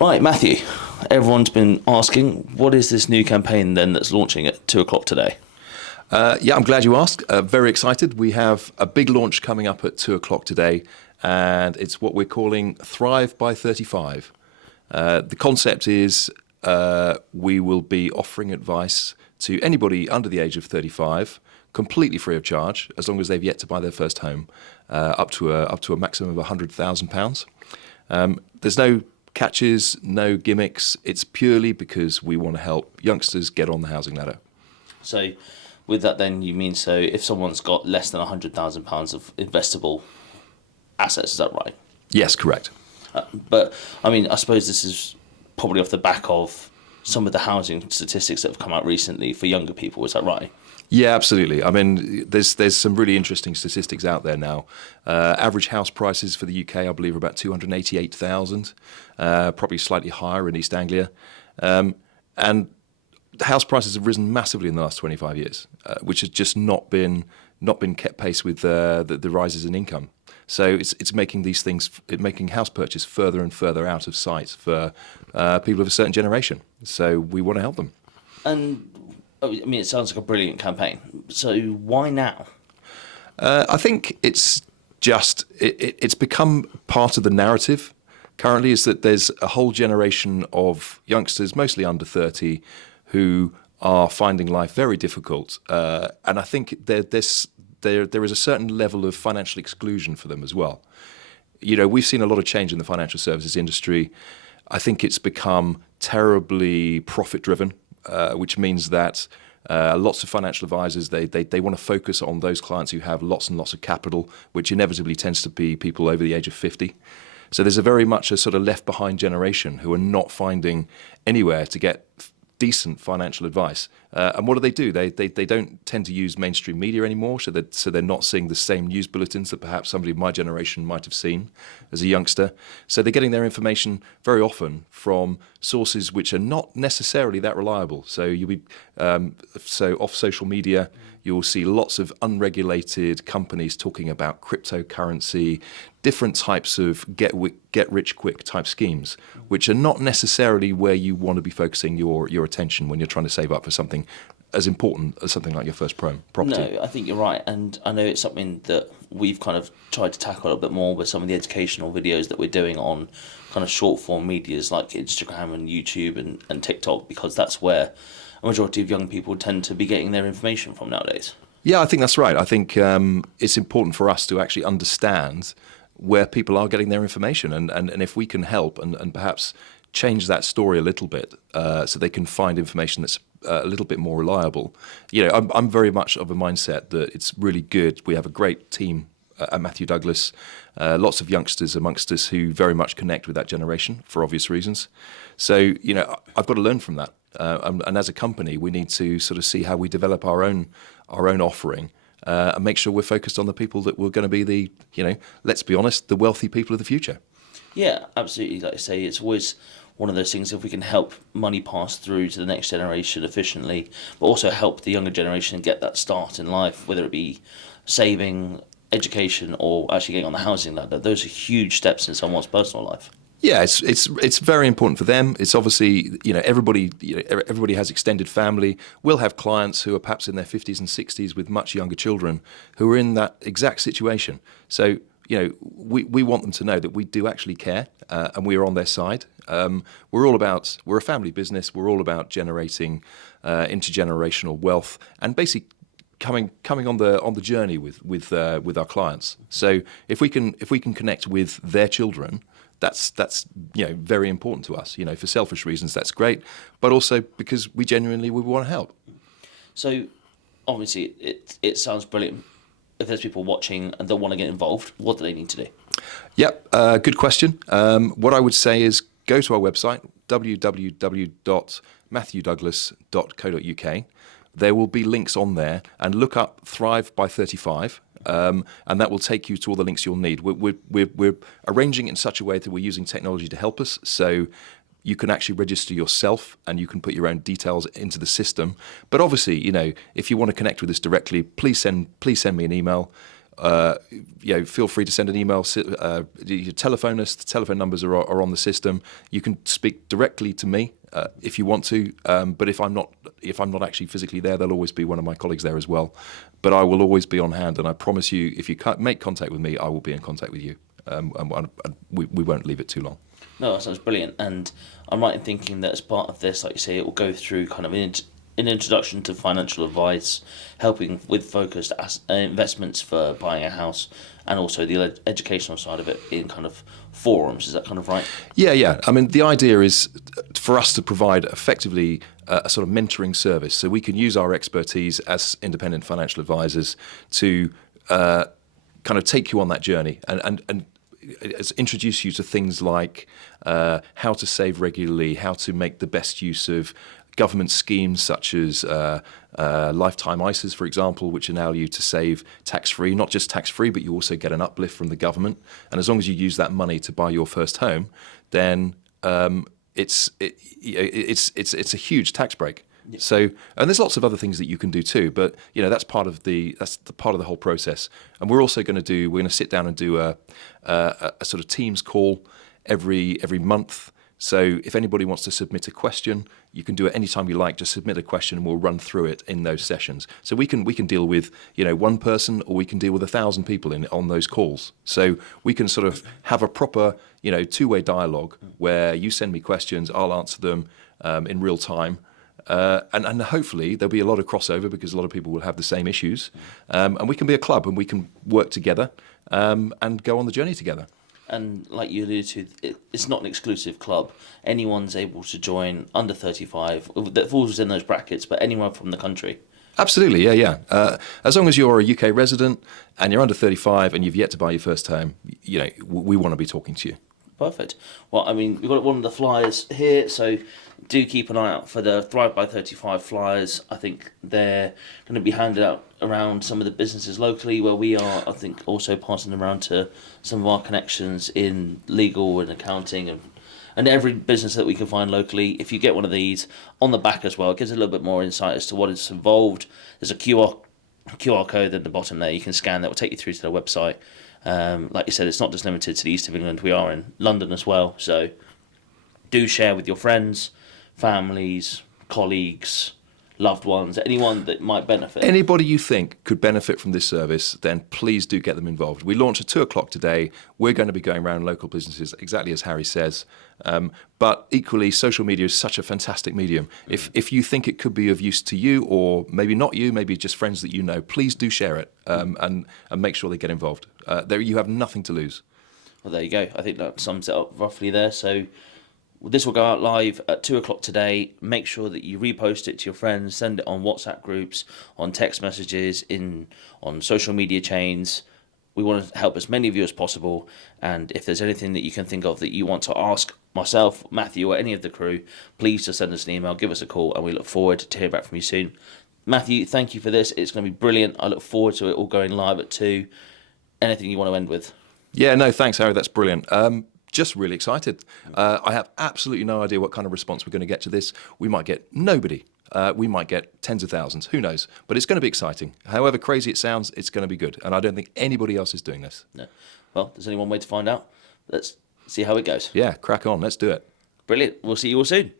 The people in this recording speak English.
Right, Matthew, everyone's been asking, what is this new campaign then that's launching at 2 o'clock today? Yeah, I'm glad you asked. Very excited. We have a big launch coming up at 2 o'clock today, and it's what we're calling Thrive by 35. The concept is we will be offering advice to anybody under the age of 35, completely free of charge, as long as they've yet to buy their first home, up to a maximum of £100,000. There's no catches, no gimmicks. It's purely because we want to help youngsters get on the housing ladder. So with that then, you mean so if someone's got less than £100,000 of investable assets, is that right? Yes, correct. But, I mean, I suppose this is probably off the back of some of the housing statistics that have come out recently for younger people, is that right? Yeah, absolutely. I mean, there's some really interesting statistics out there now. Average house prices for the UK, I believe, are about 288,000, probably slightly higher in East Anglia. And house prices have risen massively in the last 25 years, which has just not been kept pace with the rises in income. So it's making making house purchase further and further out of sight for people of a certain generation. So we want to help them. And I mean, it sounds like a brilliant campaign. So why now? I think it's just it's become part of the narrative currently, is that there's a whole generation of youngsters, mostly under 30, who are finding life very difficult, and I think there is a certain level of financial exclusion for them as well. You know, we've seen a lot of change in the financial services industry. I think it's become terribly profit driven, which means that lots of financial advisors, they want to focus on those clients who have lots and lots of capital, which inevitably tends to be people over the age of 50. So there's a very much a sort of left behind generation who are not finding anywhere to get decent financial advice. And what do? They don't tend to use mainstream media anymore, so they're not seeing the same news bulletins that perhaps somebody of my generation might have seen as a youngster. So they're getting their information very often from sources which are not necessarily that reliable. So you'll be off social media, you'll see lots of unregulated companies talking about cryptocurrency, different types of get-rich-quick type schemes, which are not necessarily where you want to be focusing your attention when you're trying to save up for something as important as something like your first property. No, I think you're right. And I know it's something that we've kind of tried to tackle a little bit more with some of the educational videos that we're doing on kind of short-form medias like Instagram and YouTube and TikTok, because that's where a majority of young people tend to be getting their information from nowadays. Yeah, I think that's right. I think it's important for us to actually understand where people are getting their information, and if we can help and perhaps change that story a little bit so they can find information that's a little bit more reliable. You know, I'm very much of a mindset that it's really good. We have a great team at Matthew Douglas, lots of youngsters amongst us who very much connect with that generation for obvious reasons. So, you know, I've got to learn from that. And as a company, we need to sort of see how we develop our own offering and make sure we're focused on the people that we're going to be let's be honest, the wealthy people of the future. Yeah, absolutely. Like I say, it's always one of those things, if we can help money pass through to the next generation efficiently, but also help the younger generation get that start in life, whether it be saving, education, or actually getting on the housing ladder. Those are huge steps in someone's personal life. Yeah, it's very important for them. It's obviously, everybody has extended family. We'll have clients who are perhaps in their 50s and 60s with much younger children who are in that exact situation. So, we want them to know that we do actually care and we are on their side. We're a family business. We're all about generating intergenerational wealth and basically coming on the journey with our clients. So if we can connect with their children, that's very important to us. For selfish reasons, that's great, but also because we genuinely want to help. So obviously it sounds brilliant. If there's people watching and don't want to get involved, what do they need to do? Yep, good question. What I would say is go to our website, www.matthewdouglas.co.uk. There will be links on there, and look up Thrive by 35, and that will take you to all the links you'll need. We're arranging it in such a way that we're using technology to help us, so you can actually register yourself and you can put your own details into the system. But obviously, if you want to connect with us directly, please send me an email. feel free to send an email. You telephone us. The telephone numbers are on the system. You can speak directly to me if you want to. But if I'm not actually physically there, there'll always be one of my colleagues there as well. But I will always be on hand, and I promise you, if you make contact with me, I will be in contact with you. And we won't leave it too long. No, that sounds brilliant. And I'm right in thinking that as part of this, like you say, it will go through kind of an introduction to financial advice, helping with focused investments for buying a house, and also the educational side of it in kind of forums. Is that kind of right? Yeah. I mean, the idea is for us to provide effectively a sort of mentoring service, so we can use our expertise as independent financial advisors to kind of take you on that journey and introduce you to things like how to save regularly, how to make the best use of government schemes such as lifetime ISAs, for example, which allow you to save tax-free, not just tax-free, but you also get an uplift from the government. And as long as you use that money to buy your first home, then it's a huge tax break. Yeah. So, and there's lots of other things that you can do too, but that's part of the whole process. And we're also we're going to sit down and do a sort of Teams call every month. So if anybody wants to submit a question, you can do it anytime you like. Just submit a question and we'll run through it in those sessions. So we can deal with one person, or we can deal with 1,000 people on those calls. So we can sort of have a proper two-way dialogue where you send me questions, I'll answer them in real time. And hopefully there'll be a lot of crossover because a lot of people will have the same issues. And we can be a club and we can work together and go on the journey together. And like you alluded to, it's not an exclusive club. Anyone's able to join under 35 that falls within those brackets, but anyone from the country. Absolutely, yeah. As long as you're a UK resident and you're under 35 and you've yet to buy your first home, we want to be talking to you. Perfect. Well, I mean, we've got one of the flyers here, so do keep an eye out for the Thrive by 35 flyers. I think they're going to be handed out around some of the businesses locally where we are. I think also passing them around to some of our connections in legal and accounting and every business that we can find locally. If you get one of these on the back as well, it gives a little bit more insight as to what is involved. There's a QR code at the bottom there you can scan that will take you through to their website. Like you said, it's not just limited to the east of England. We are in London as well. So do share with your friends, families, colleagues, loved ones, anyone that might benefit. Anybody you think could benefit from this service, then please do get them involved. We launch at 2:00 today. We're going to be going around local businesses, exactly as Harry says. But equally, social media is such a fantastic medium. If you think it could be of use to you, or maybe not you, maybe just friends that you know, please do share it and make sure they get involved. You have nothing to lose. Well, there you go. I think that sums it up roughly there. So this will go out live at 2:00 today. Make sure that you repost it to your friends, send it on WhatsApp groups, on text messages, on social media chains. We want to help as many of you as possible. And if there's anything that you can think of that you want to ask myself, Matthew, or any of the crew, please just send us an email, give us a call, and we look forward to hearing back from you soon. Matthew, thank you for this. It's going to be brilliant. I look forward to it all going live at 2. Anything you want to end with? Yeah, no, thanks, Harry. That's brilliant. Just really excited. I have absolutely no idea what kind of response we're going to get to this. We might get nobody. We might get tens of thousands. Who knows? But it's going to be exciting. However crazy it sounds, it's going to be good. And I don't think anybody else is doing this. No. Well, there's only one way to find out. Let's see how it goes. Yeah, crack on. Let's do it. Brilliant. We'll see you all soon.